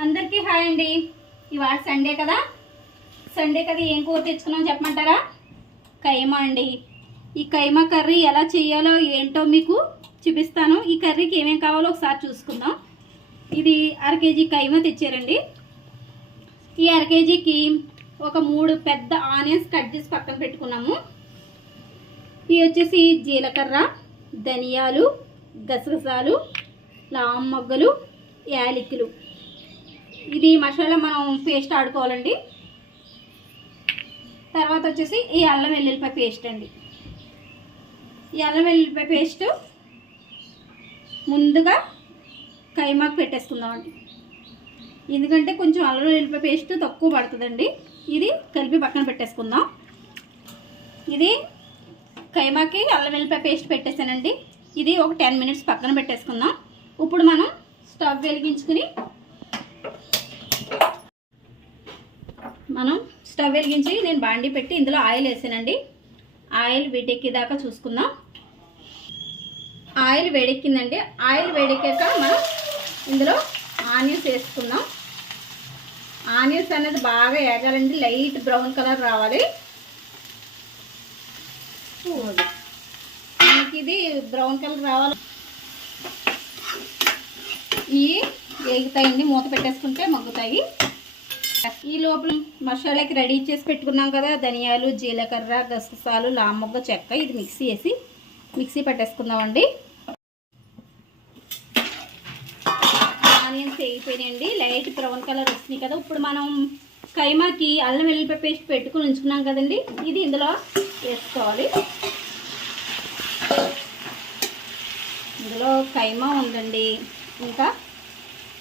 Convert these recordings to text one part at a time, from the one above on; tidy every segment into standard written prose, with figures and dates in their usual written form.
అందరికీ హాయ్ అండి. ఇవాళ సండే కదా ఏం కూర తెచ్చుకున్నాం చెప్పమంటారా? కైమా అండి. ఈ కైమా కర్రీ ఎలా చేయాలో ఏంటో మీకు చూపిస్తాను. ఈ కర్రీకి ఏమేం కావాలో ఒకసారి చూసుకుందాం. ఇది 1/2 కేజీ కైమా తెచ్చారండి. ఈ 1/2 కేజీకి ఒక 3 పెద్ద ఆనియన్స్ కట్ చేసి పక్కన పెట్టుకున్నాము. ఇవి వచ్చేసి జీలకర్ర, ధనియాలు, గసగసాలు, లామ్ మొగ్గలు, యాలకులు. ఇది మసాలా మనం పేస్ట్ ఆడుకోవాలండి. తర్వాత వచ్చేసి ఈ అల్లం వెల్లుల్లిపాయ పేస్ట్ అండి. ఈ అల్లం వెల్లుల్లిపాయ పేస్ట్ ముందుగా కైమాకు పెట్టేసుకుందామండి. ఎందుకంటే కొంచెం అల్లం వెల్లుల్లిపాయ పేస్ట్ తక్కువ పడుతుందండి. ఇది కలిపి పక్కన పెట్టేసుకుందాం. ఇది కైమాకి అల్లం వెల్లుల్లిపాయ పేస్ట్ పెట్టేసానండి. ఇది ఒక 10 మినిట్స్ పక్కన పెట్టేసుకుందాం. ఇప్పుడు మనం స్టవ్ వెలిగించుకుని నేను బాండీ పెట్టి ఇందులో ఆయిల్ వేసానండి. ఆయిల్ వేడెక్కేదాకా చూసుకుందాం. ఆయిల్ వేడెక్కిందండి. ఆయిల్ వేడెక్కాక మనం ఇందులో ఆనియన్స్ వేసుకుందాం. ఆనియన్స్ అనేది బాగా వేగాలండి. లైట్ బ్రౌన్ కలర్ రావాలి. మనకి ఇది బ్రౌన్ కలర్ రావాలి. ఇవి వేగుతాయండి. మూత పెట్టేసుకుంటే మగ్గుతాయి. ఈ లోపల మసాలాకి రెడీ చేసి పెట్టుకున్నాం కదా, ధనియాలు, జీలకర్ర, గసగసాలు, లామొగ్గ, చెక్క, ఇది మిక్సీ పట్టేసుకుందామండి. ఆనియన్స్ వేగిపోయినాయండి. లైట్ బ్రౌన్ కలర్ వస్తుంది కదా. ఇప్పుడు మనం కైమాకి అల్లం వెల్లుల్లిపాయ పేస్ట్ పెట్టుకుని ఉంచుకున్నాం కదండి, ఇది ఇందులో వేసుకోవాలి. ఇందులో కైమా ఉందండి, ఇంకా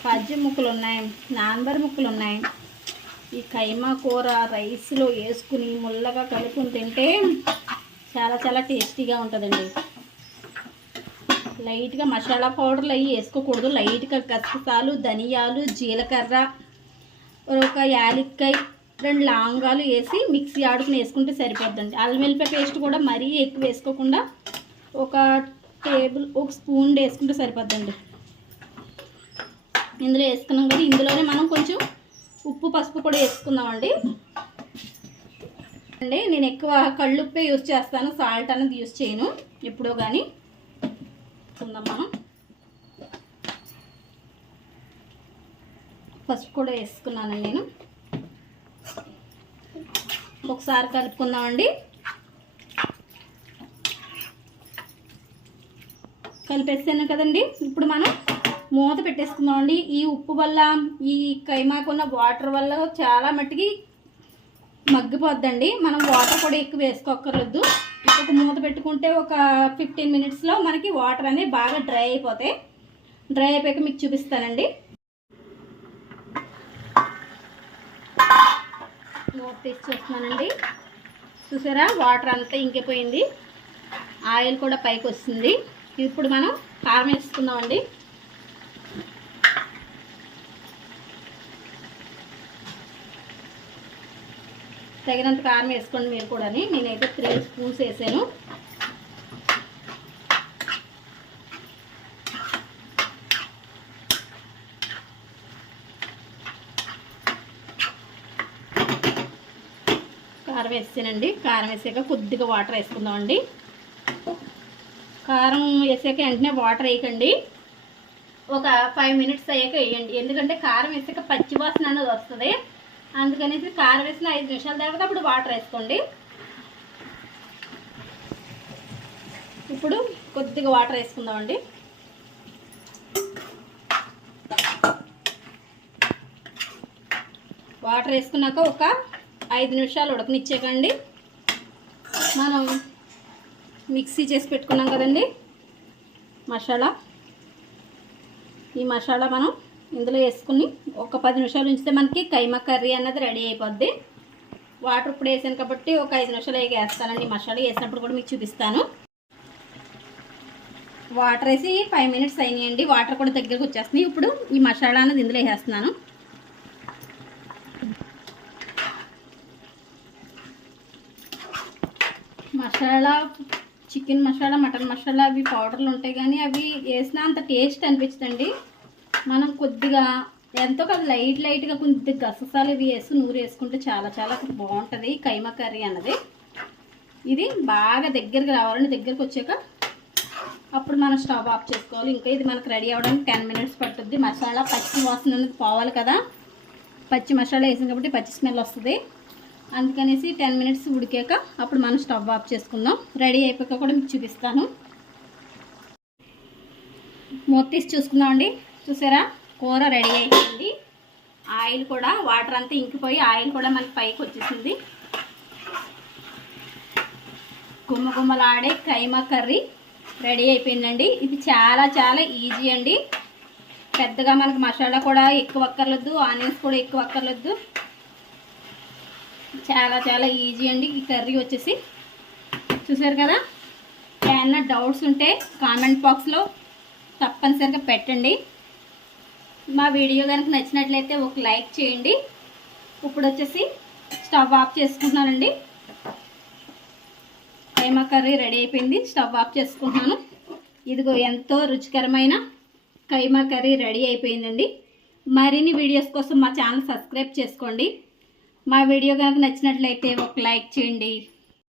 కాజు ముక్కలు ఉన్నాయి, నాన్బర్ ముక్కలు ఉన్నాయి. ఈ కైమా కూర రైస్లో వేసుకుని ముల్లగా కలుపుకుని తింటే చాలా చాలా టేస్టీగా ఉంటుందండి. లైట్గా మసాలా పౌడర్లు అవి వేసుకోకూడదు. లైట్గా గసగసాలు, ధనియాలు, జీలకర్ర, ఒక యాలక్కాయ, 2 లవంగాలు వేసి మిక్సీ ఆడుకుని వేసుకుంటే సరిపోద్దండి. అల్లం వెల్లుల్లిపాయ పేస్ట్ కూడా మరీ ఎక్కువ వేసుకోకుండా ఒక స్పూన్ వేసుకుంటే సరిపోద్దండి. ఇందులో వేసుకున్నాం కదా, ఇందులోనే మనం కొంచెం ఉప్పు, పసుపు కూడా వేసుకుందామండి. నేను ఎక్కువ కళ్ళుప్పే యూజ్ చేస్తాను, సాల్ట్ అనేది యూజ్ చేయను ఎప్పుడో కానీ. మనం పసుపు కూడా వేసుకున్నానండి. నేను ఒకసారి కలుపుకుందామండి. కలిపేసాను కదండి. ఇప్పుడు మనం మూత పెట్టేసుకుందామండి. ఈ ఉప్పు వల్ల, ఈ కైమాకున్న వాటర్ వల్ల చాలా మట్టికి మగ్గిపోద్దండి. మనం వాటర్ కూడా ఎక్కువ వేసుకోక్కర్లేదు. ఒక మూత పెట్టుకుంటే ఒక 15 మినిట్స్లో మనకి వాటర్ అనేవి బాగా డ్రై అయిపోతాయి. డ్రై అయిపోయాక మీకు చూపిస్తానండి. మూత తీసి చూస్తున్నానండి. చూసారా, వాటర్ అంతా ఇంకిపోయింది, ఆయిల్ కూడా పైకి వస్తుంది. ఇప్పుడు మనం కారం వేసుకుందామండి. తగినంత కారం వేసుకోండి మీరు కూడా. నేనైతే 3 స్పూన్స్ వేసాను. కారం వేసానండి. కారం వేసాక కొద్దిగా వాటర్ వేసుకుందామండి. కారం వేసాక వెంటనే వాటర్ వేయకండి. ఒక 5 మినిట్స్ అయ్యాక వేయండి. ఎందుకంటే కారం వేసాక పచ్చివాసన అనేది వస్తుంది. అందుకనేసి కారం వేసిన 5 నిమిషాల తర్వాత అప్పుడు వాటర్ వేసుకోండి. ఇప్పుడు కొద్దిగా వాటర్ వేసుకుందామండి. వాటర్ వేసుకున్నాక ఒక 5 నిమిషాలు ఉడకనిచ్చేకండి. మనం మిక్సీ చేసి పెట్టుకున్నాం కదండి మసాలా, ఈ మసాలా మనం ఇందులో వేసుకుని ఒక 10 నిమిషాలు ఉంచితే మనకి కైమా కర్రీ అన్నది రెడీ అయిపోద్ది. వాటర్ ఇప్పుడు వేసాను కాబట్టి ఒక 5 నిమిషాలు వేస్తానండి. మసాలా వేసినప్పుడు కూడా మీకు చూపిస్తాను. వాటర్ వేసి 5 మినిట్స్ అయినాయండి. వాటర్ కూడా దగ్గరకు వచ్చేస్తున్నాయి. ఇప్పుడు ఈ మసాలా అన్నది ఇందులో వేసేస్తున్నాను. మసాలా చికెన్ మసాలా, మటన్ మసాలా అవి పౌడర్లు ఉంటాయి, కానీ అవి వేసినా అంత టేస్ట్ అనిపించదండి. మనం కొద్దిగా ఎంతో కాదు, లైట్గా కొంచెం గసగసాలు ఇవి వేసి నూరు వేసుకుంటే చాలా చాలా బాగుంటుంది కైమా కర్రీ అన్నది. ఇది బాగా దగ్గరికి రావాలండి. దగ్గరికి వచ్చాక అప్పుడు మనం స్టవ్ ఆఫ్ చేసుకోవాలి. ఇంకా ఇది మనకు రెడీ అవ్వడానికి 10 మినిట్స్ పట్టుద్ది. మసాలా పచ్చి వాసన అనేది పోవాలి కదా, పచ్చి మసాలా వేసాం కాబట్టి పచ్చి స్మెల్ వస్తుంది. అందుకనేసి 10 మినిట్స్ ఉడికాక అప్పుడు మనం స్టవ్ ఆఫ్ చేసుకుందాం. రెడీ అయిపోయాక కూడా మీకు చూపిస్తాను. మూత తీసి చూసుకుందామండి. చూసారా, కూర రెడీ అయిపోయింది. ఆయిల్ కూడా, వాటర్ అంతా ఇంకిపోయి ఆయిల్ కూడా మనకి పైకి వచ్చేసింది. గుమ్మగుమ్మలాడే కైమా కర్రీ రెడీ అయిపోయిందండి. ఇది చాలా చాలా ఈజీ అండి. పెద్దగా మనకు మసాలా కూడా ఎక్కువ అక్కర్లేదు, ఆనియన్స్ కూడా ఎక్కువ అక్కర్లేదు. చాలా చాలా ఈజీ అండి ఈ కర్రీ వచ్చేసి. చూసారు కదా, ఏమన్నా డౌట్స్ ఉంటే కామెంట్ బాక్స్లో తప్పనిసరిగా పెట్టండి. మా వీడియో కనుక నచ్చినట్లయితే ఒక లైక్ చేయండి. ఇప్పుడు వచ్చేసి స్టవ్ ఆఫ్ చేసుకుంటున్నానండి. కైమా కర్రీ రెడీ అయిపోయింది. స్టవ్ ఆఫ్ చేసుకుంటున్నాను. ఇదిగో ఎంతో రుచికరమైన కైమా కర్రీ రెడీ అయిపోయిందండి. మరిన్ని వీడియోస్ కోసం మా ఛానల్ సబ్స్క్రైబ్ చేసుకోండి. మా వీడియో కనుక నచ్చినట్లయితే ఒక లైక్ చేయండి.